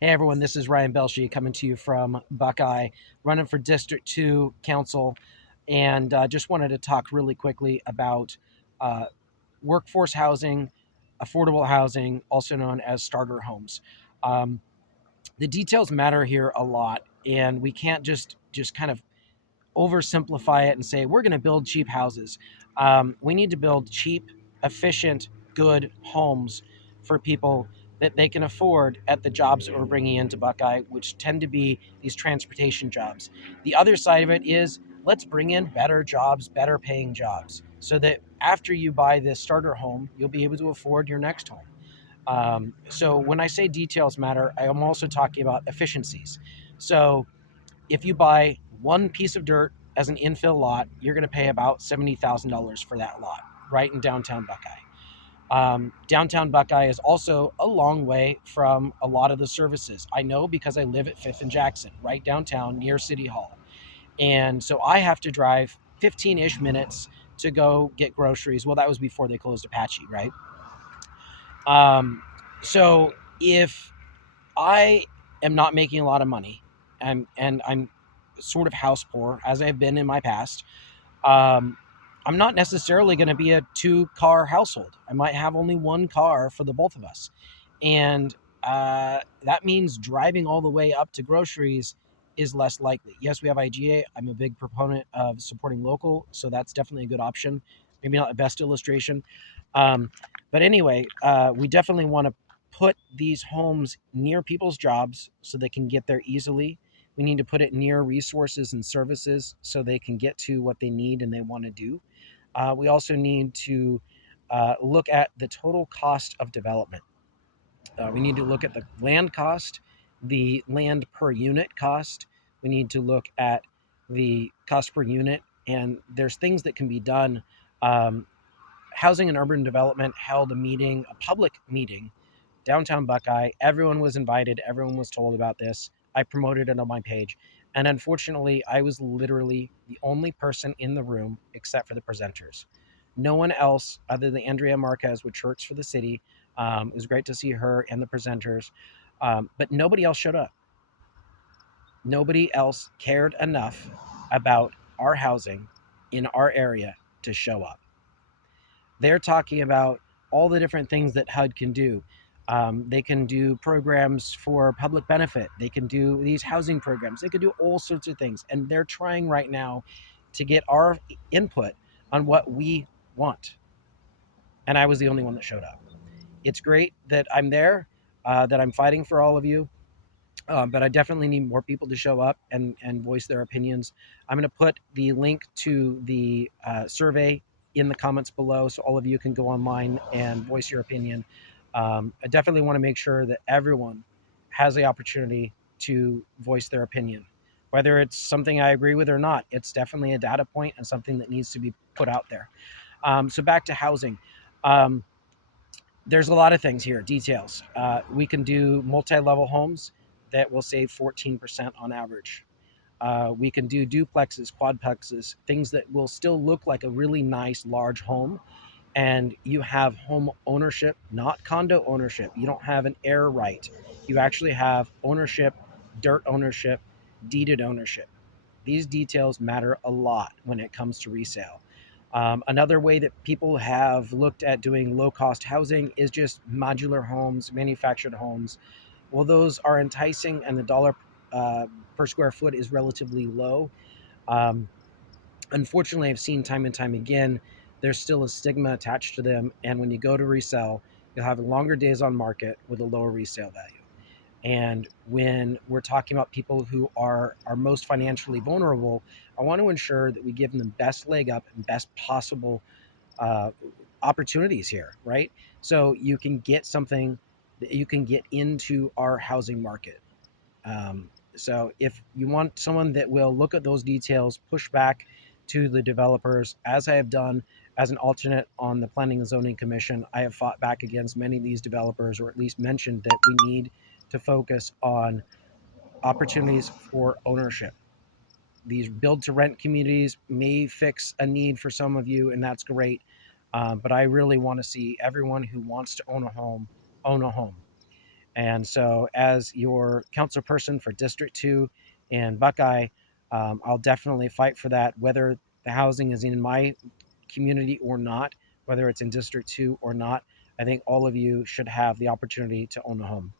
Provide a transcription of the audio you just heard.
Hey everyone, this is Ryan Belshi coming to you from Buckeye, running for District 2 Council, and just wanted to talk really quickly about uh, workforce housing, affordable housing, also known as starter homes. Um, the details matter here a lot, and we can't just kind of oversimplify it and say we're going to build cheap houses. We need to build cheap, efficient, good homes for people that they can afford at the jobs that we're bringing into Buckeye, which tend to be these transportation jobs. The other side of it is let's bring in better jobs, better paying jobs, so that after you buy this starter home, you'll be able to afford your next home. So when I say details matter, I am also talking about efficiencies. So if you buy one piece of dirt as an infill lot, you're going to pay about $70,000 for that lot right in downtown Buckeye. Downtown Buckeye is also a long way from a lot of the services. I know because I live at 5th and Jackson, right downtown near City Hall. And so I have to drive 15 ish minutes to go get groceries. Well, that was before they closed Apache, right? Um, so if I am not making a lot of money, and I'm sort of house poor as I've been in my past. Um, I'm not necessarily going to be a two-car household. I might have only one car for the both of us, and that means driving all the way up to groceries is less likely. Yes, we have IGA. I'm a big proponent of supporting local, so that's definitely a good option. Maybe not the best illustration, um, but anyway, we definitely want to put these homes near people's jobs so they can get there easily. We need to put it near resources and services so they can get to what they need and they want to do. We also need to look at the total cost of development. We need to look at the land cost, the land per unit cost. We need to look at the cost per unit, and there's things that can be done. Um, Housing and Urban Development held a meeting, a public meeting, downtown Buckeye. Everyone was invited, everyone was told about this. I promoted it on my page. And unfortunately, I was literally the only person in the room except for the presenters. No one else other than Andrea Marquez, which works for the city. It was great to see her and the presenters, but nobody else showed up. Nobody else cared enough about our housing in our area to show up. They're talking about all the different things that HUD can do. They can do programs for public benefit. They can do these housing programs. They could do all sorts of things. And they're trying right now to get our input on what we want. And I was the only one that showed up. It's great that I'm there, that I'm fighting for all of you. But I definitely need more people to show up and voice their opinions. I'm going to put the link to the survey in the comments below so all of you can go online and voice your opinion. I definitely want to make sure that everyone has the opportunity to voice their opinion. Whether it's something I agree with or not, it's definitely a data point and something that needs to be put out there. So back to housing. Um, there's a lot of things here, details. We can do multi-level homes that will save 14% on average. We can do duplexes, quadplexes, things that will still look like a really nice large home. And you have home ownership, not condo ownership. You don't have an air right. You actually have ownership, dirt ownership, deeded ownership. These details matter a lot when it comes to resale. Another way that people have looked at doing low cost housing is just modular homes, manufactured homes. Well, those are enticing, and the dollar per square foot is relatively low. Um, Unfortunately, I've seen time and time again, there's still a stigma attached to them. And when you go to resell, you'll have longer days on market with a lower resale value. And when we're talking about people who are most financially vulnerable, I want to ensure that we give them the best leg up and best possible uh, opportunities here, right? So you can get something that you can get into our housing market. So if you want someone that will look at those details, push back to the developers, as I have done as an alternate on the Planning and Zoning Commission, I have fought back against many of these developers, or at least mentioned that we need to focus on opportunities for ownership. These build to rent communities may fix a need for some of you, and that's great. But I really want to see everyone who wants to own a home own a home. And so, as your council person for District 2 in Buckeye, I'll definitely fight for that, whether the housing is in my community or not, whether it's in District 2 or not. I think all of you should have the opportunity to own a home.